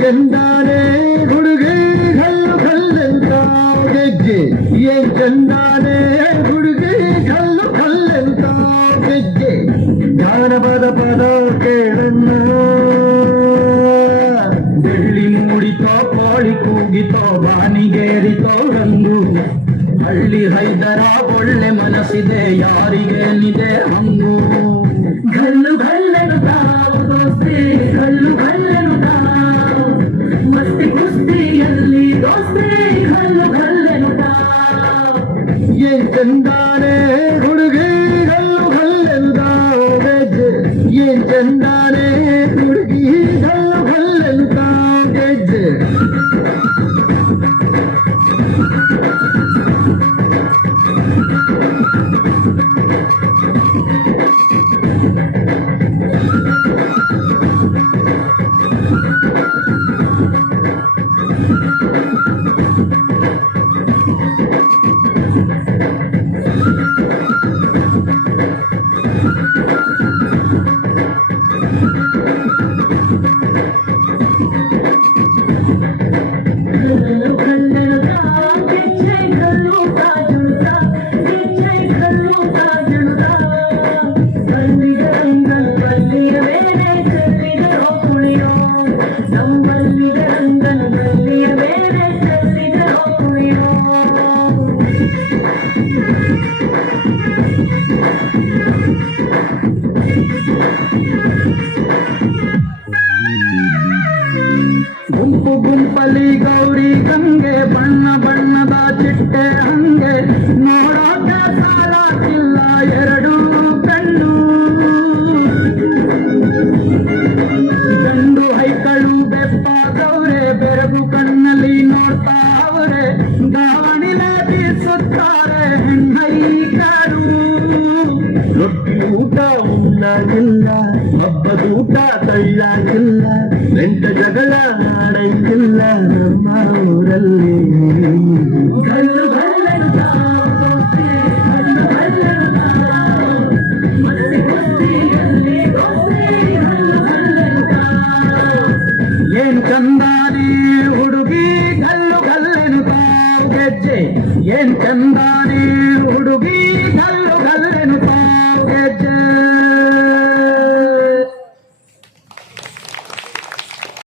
ಚಂದಾನೆ ಹುಡುಗಿ ಕಲ್ಲು ಕಲ್ಲೆಂತ ಗೆಜ್ಜೆ ಏನ್ ಚಂದಾನೆ ಹುಡುಗಿ ಕಲ್ಲು ಕಲ್ಲೆಂತ ಗೆಜ್ಜೆ ಜಾನಪದ ಪದ ಕೇಳನ್ನ ಬೆಳ್ಳಿ ಮೂಡಿತೋ ಕೋಳಿ ಕೂಗಿತೋ ಬಾನಿಗೇರಿತೋ ರಂಗು ಹಳ್ಳಿ ಹೈದರ ಒಳ್ಳೆ ಮನಸ್ಸಿದೆ ಯಾರಿಗೇನಿದೆ ಹಂಗು ಗಲ್ಲು ಗಲ್ಲೆನು ತಾವು ದೋಸ್ತಿ ಗಲ್ಲು ಗಲ್ಲೆನು ತಾವು ಮಸ್ತಿ ಕುಸ್ತಿಯಲ್ಲಿ ದೋಸ್ತಿ ಗಲ್ಲು ಗಲ್ಲೆನು ತಾವು ಏನ್ ಚಂದಾನೆ ಹುಡುಗಿ ಗಲ್ಲು ಗಲ್ಲೆನು ತಾವು ಗೆಜ್ಜೆ ಏನ್ ಚಂದಾನೆ ಹುಡುಗಿ ಗಲ್ಲು ಗಲ್ಲೆನು ತಾವು ಗೆಜ್ಜೆ ಗುಂಪು ಗುಂಪಲಿ ಗೌರಿ ಗಂಗೆ ಬಣ್ಣ ಬಣ್ಣದ ಚಿಟ್ಟೆ ಹಂಗೆ ನೋಡೋಕೆ ಸಾಲಾಗಿಲ್ಲ ಎರಡು ಕಣ್ಣು ಗಂಡು ಹೈಕಳು ಬೆಪ್ಪಾದವ್ರೆ ಬೆರಗು ಕಣ್ಣಲ್ಲಿ ನೋಡ್ತಾ ಅವರೇ ದಾವಣಿಲೆ ಬೀಸುತ್ತಾರೆ ಹೆಣ್ಣೈಕರು ರೊಟ್ಟಿ ಊಟ ಉಣ್ಣಾಗಿಲ್ಲ ಹಬ್ಬದೂಟ ತಳ್ಳಾಗಿಲ್ಲ ಗಂಟ ಜಗಳ ಆಡಂಗಿಲ್ಲ ನಮ್ಮ ಊರಲ್ಲಿ ಗಲ್ಲು ಗಲ್ಲೆನು ತಾವು ಗಲ್ಲು ಗಲ್ಲೆನು ತಾವು ಮಸ್ತಿ ಕುಸ್ತಿಯಲ್ಲಿ ದೋಸ್ತಿ ಗಲ್ಲು ಗಲ್ಲೆನು ತಾವು ಏನ್ ಚಂದಾನೆ ಹುಡುಗಿ ಗಲ್ಲು ಗಲ್ಲೆನು ತಾವು ಗೆಜ್ಜೆ ಏನ್ ಚಂದಾನೆ ಹುಡುಗಿ ಗಲ್ಲು